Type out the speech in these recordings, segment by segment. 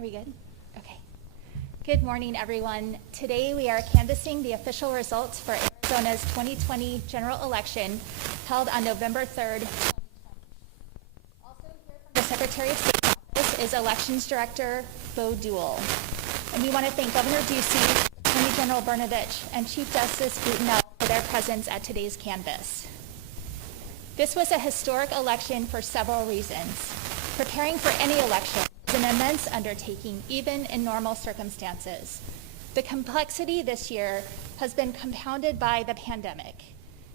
Are we good? Okay. Good morning, everyone. Today we are canvassing the official results for Arizona's 2020 general election held on November 3rd. Also here from the Secretary of State's office is Elections Director Bo Duell. And we want to thank Governor Ducey, Attorney General Brnovich, and Chief Justice Brutinel for their presence at today's canvass. This was a historic election for several reasons. Preparing for any election is an immense undertaking, even in normal circumstances. The complexity this year has been compounded by the pandemic.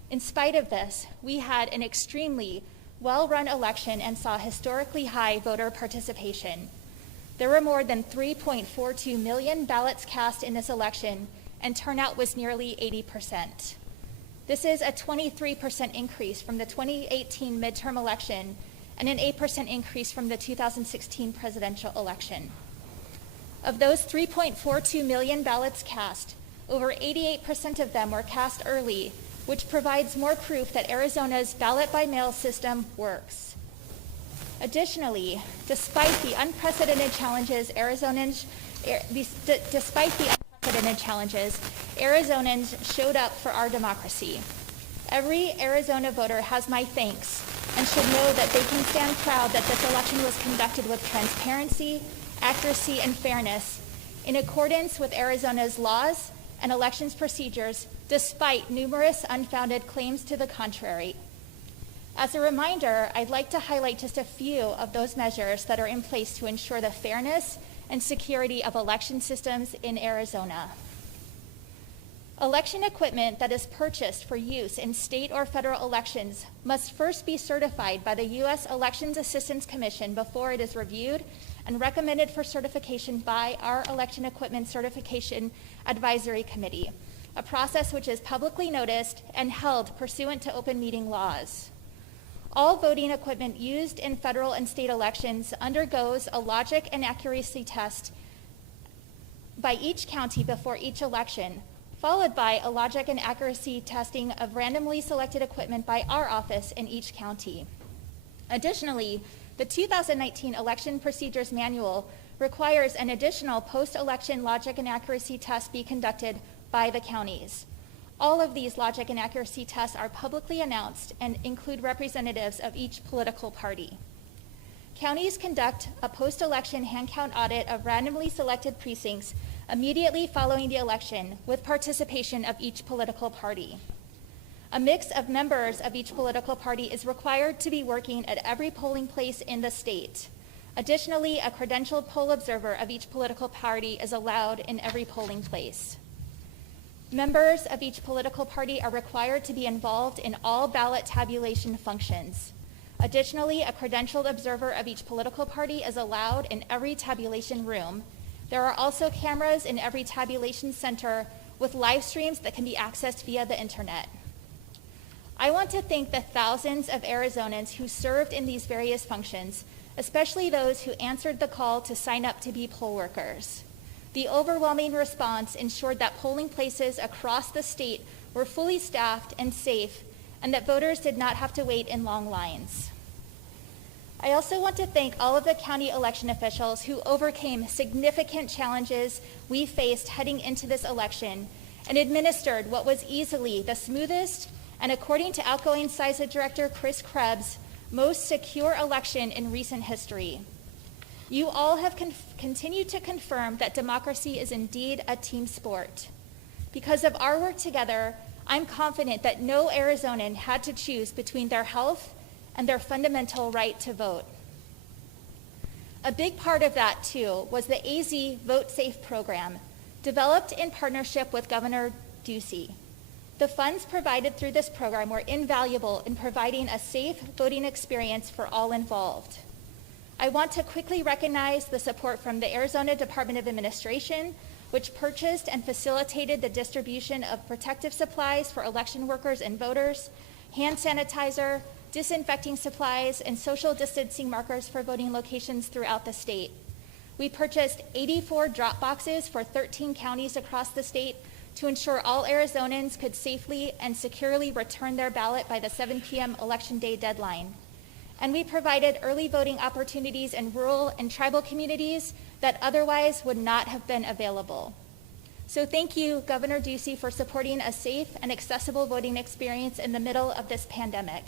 In spite of this, we had an extremely well-run election and saw historically high voter participation. There were more than 3.42 million ballots cast in this election, and turnout was nearly 80%. This is a 23% increase from the 2018 midterm election and an 8% increase from the 2016 presidential election. Of those 3.42 million ballots cast, over 88% of them were cast early, which provides more proof that Arizona's ballot-by-mail system works. Additionally, despite the unprecedented challenges, Arizonans showed up for our democracy. Every Arizona voter has my thanks and should know that they can stand proud that this election was conducted with transparency, accuracy, and fairness in accordance with Arizona's laws and elections procedures, despite numerous unfounded claims to the contrary. As a reminder, I'd like to highlight just a few of those measures that are in place to ensure the fairness and security of election systems in Arizona. Election equipment that is purchased for use in state or federal elections must first be certified by the U.S. Elections Assistance Commission before it is reviewed and recommended for certification by our Election Equipment Certification Advisory Committee, a process which is publicly noticed and held pursuant to open meeting laws. All voting equipment used in federal and state elections undergoes a logic and accuracy test by each county before each election, followed by a logic and accuracy testing of randomly selected equipment by our office in each county. Additionally, the 2019 Election Procedures Manual requires an additional post-election logic and accuracy test be conducted by the counties. All of these logic and accuracy tests are publicly announced and include representatives of each political party. Counties conduct a post-election hand count audit of randomly selected precincts immediately following the election with participation of each political party. A mix of members of each political party is required to be working at every polling place in the state. Additionally, a credentialed poll observer of each political party is allowed in every polling place. Members of each political party are required to be involved in all ballot tabulation functions. Additionally, a credentialed observer of each political party is allowed in every tabulation room. There are also cameras in every tabulation center with live streams that can be accessed via the internet. I want to thank the thousands of Arizonans who served in these various functions, especially those who answered the call to sign up to be poll workers. The overwhelming response ensured that polling places across the state were fully staffed and safe, and that voters did not have to wait in long lines. I also want to thank all of the county election officials who overcame significant challenges we faced heading into this election and administered what was easily the smoothest and, according to outgoing CISA Director Chris Krebs, most secure election in recent history. You all have continued to confirm that democracy is indeed a team sport. Because of our work together, I'm confident that no Arizonan had to choose between their health and their fundamental right to vote. A big part of that, too, was the AZ Vote Safe program, developed in partnership with Governor Ducey. The funds provided through this program were invaluable in providing a safe voting experience for all involved. I want to quickly recognize the support from the Arizona Department of Administration, which purchased and facilitated the distribution of protective supplies for election workers and voters, hand sanitizer, disinfecting supplies, and social distancing markers for voting locations throughout the state. We purchased 84 drop boxes for 13 counties across the state to ensure all Arizonans could safely and securely return their ballot by the 7 p.m. Election Day deadline. And we provided early voting opportunities in rural and tribal communities that otherwise would not have been available. So thank you, Governor Ducey, for supporting a safe and accessible voting experience in the middle of this pandemic.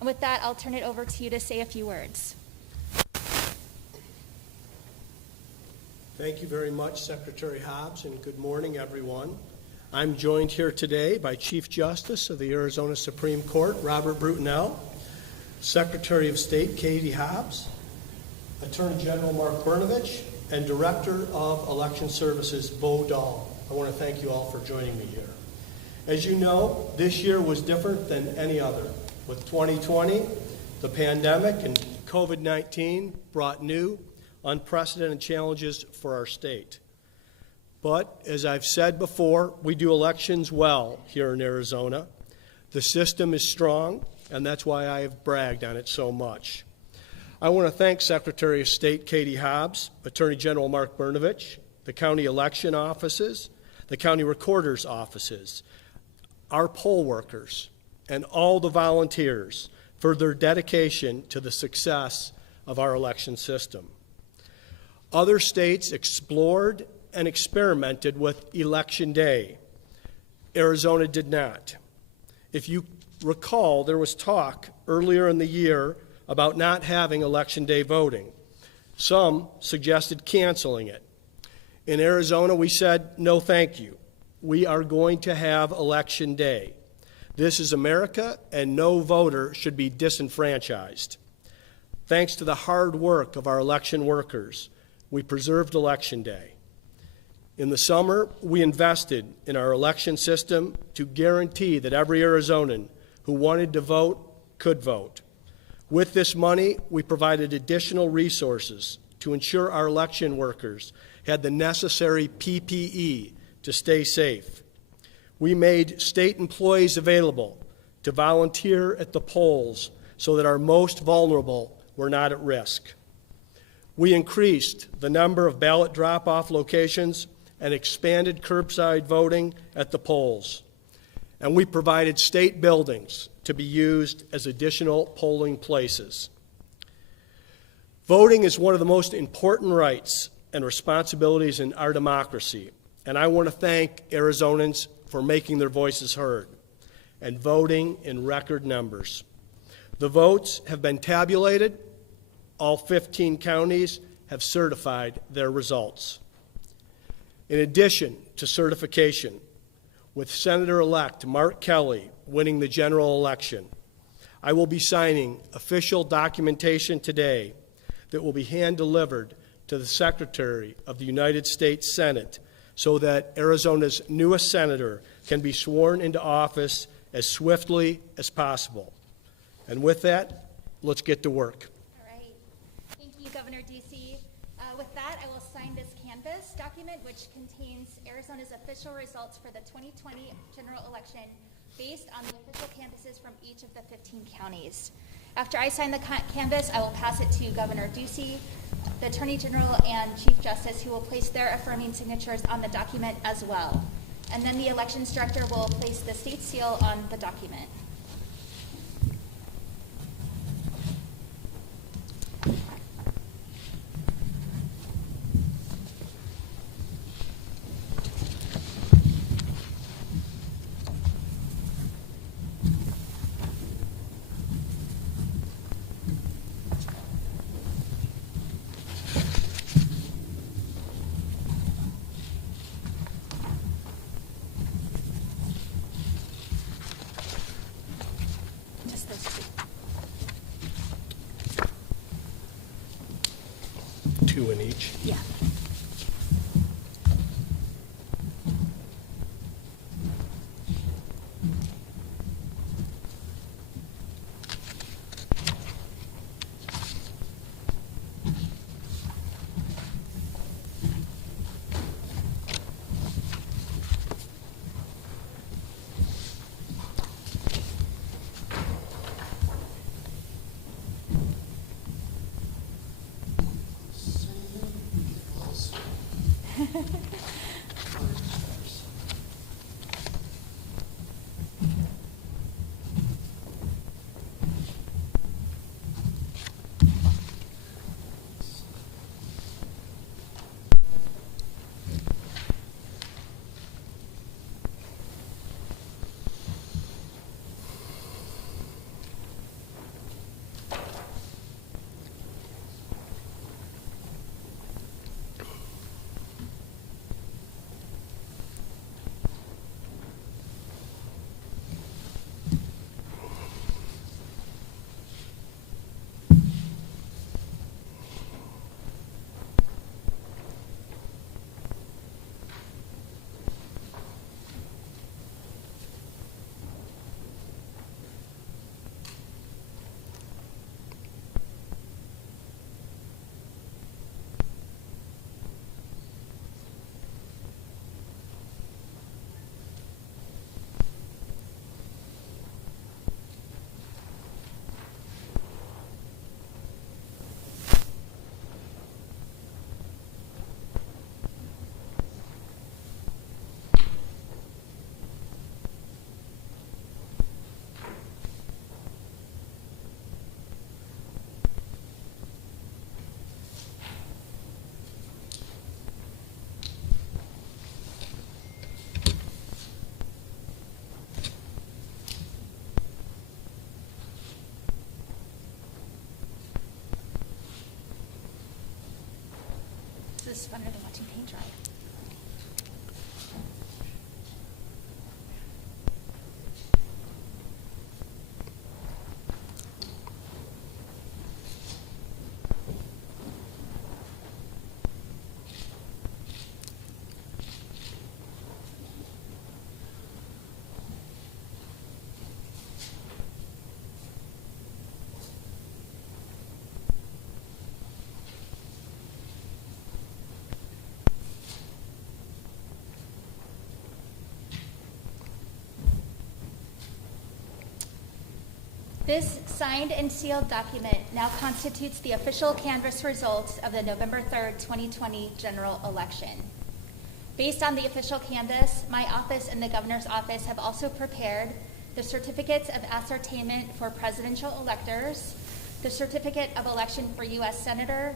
And with that, I'll turn it over to you to say a few words. Thank you very much, Secretary Hobbs, and good morning, everyone. I'm joined here today by Chief Justice of the Arizona Supreme Court, Robert Brutinel, Secretary of State Katie Hobbs, Attorney General Mark Brnovich, and Director of Election Services Bo Dahl. I want to thank you all for joining me here. As you know, this year was different than any other. With 2020, the pandemic and COVID-19 brought new, unprecedented challenges for our state. But as I've said before, we do elections well here in Arizona. The system is strong, and that's why I have bragged on it so much. I want to thank Secretary of State Katie Hobbs, Attorney General Mark Brnovich, the county election offices, the county recorder's offices, our poll workers, and all the volunteers for their dedication to the success of our election system. Other states explored and experimented with Election Day. Arizona did not. If you recall, there was talk earlier in the year about not having Election Day voting. Some suggested canceling it. In Arizona, we said, no, thank you. We are going to have Election Day. This is America, and no voter should be disenfranchised. Thanks to the hard work of our election workers, we preserved Election Day. In the summer, we invested in our election system to guarantee that every Arizonan who wanted to vote could vote. With this money, we provided additional resources to ensure our election workers had the necessary PPE to stay safe. We made state employees available to volunteer at the polls so that our most vulnerable were not at risk. We increased the number of ballot drop-off locations and expanded curbside voting at the polls. And we provided state buildings to be used as additional polling places. Voting is one of the most important rights and responsibilities in our democracy, and I want to thank Arizonans for making their voices heard and voting in record numbers. The votes have been tabulated. All 15 counties have certified their results. In addition to certification, with Senator-elect Mark Kelly winning the general election, I will be signing official documentation today that will be hand-delivered to the Secretary of the United States Senate so that Arizona's newest senator can be sworn into office as swiftly as possible. And with that, let's get to work. All right. Thank you, Governor Ducey. With that, I will sign this canvas document, which contains Arizona's official results for the 2020 general election based on the official canvases from each of the 15 counties. After I sign the canvas, I will pass it to Governor Ducey, the Attorney General, and Chief Justice, who will place their affirming signatures on the document as well. And then the Elections Director will place the state seal on the document. Just those two. 2 in each. Yeah. is funner than watching paint dry. This signed and sealed document now constitutes the official canvass results of the November 3rd, 2020 general election. Based on the official canvass, my office and the governor's office have also prepared the certificates of ascertainment for presidential electors, the certificate of election for U.S. Senator,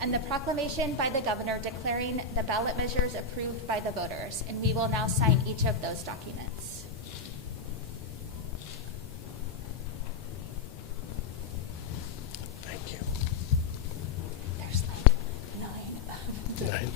and the proclamation by the governor declaring the ballot measures approved by the voters. And we will now sign each of those documents. Thank you. There's like 9. 9.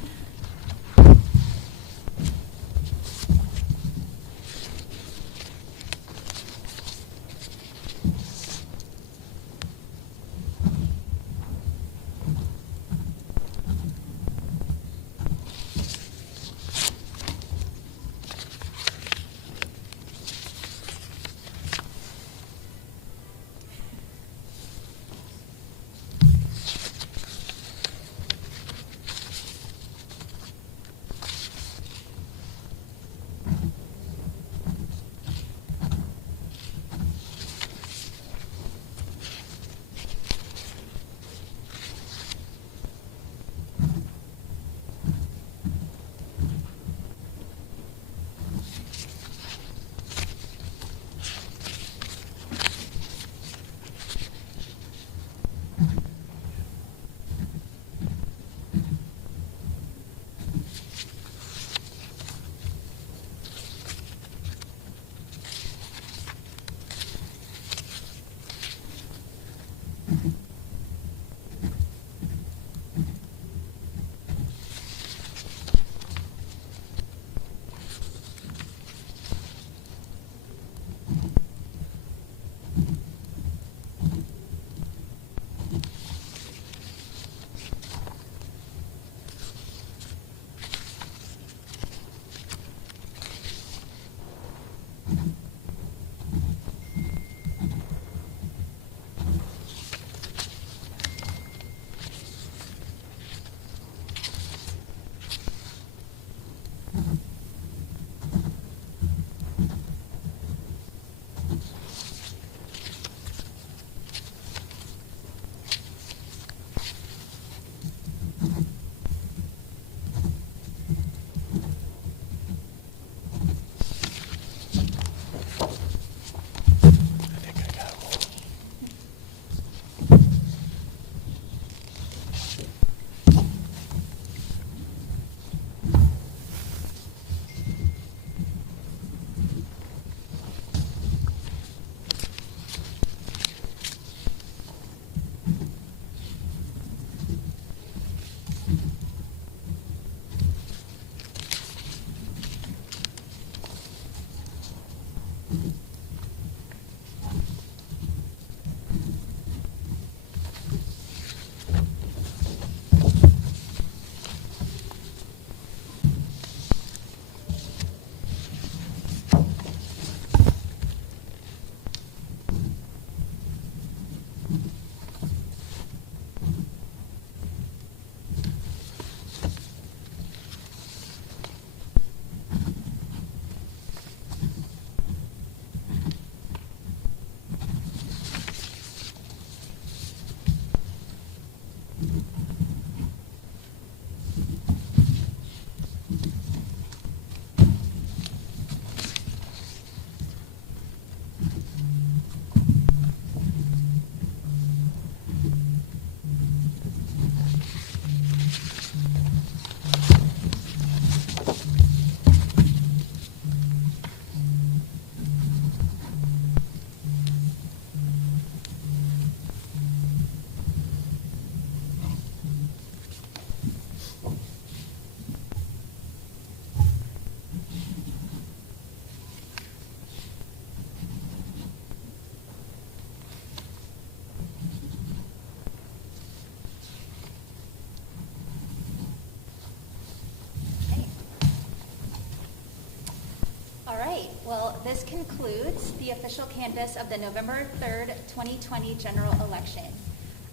right, well, this concludes the official canvass of the November 3rd, 2020 general election.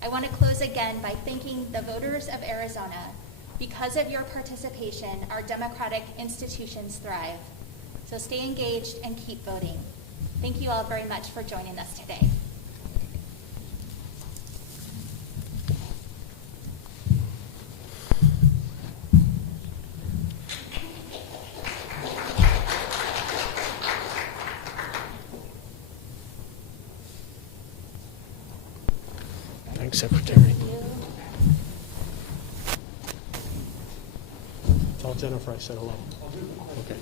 I want to close again by thanking the voters of Arizona. Because of your participation, our democratic institutions thrive. So stay engaged and keep voting. Thank you all very much for joining us today. Thanks, Secretary. Tell Jennifer I said hello. Okay.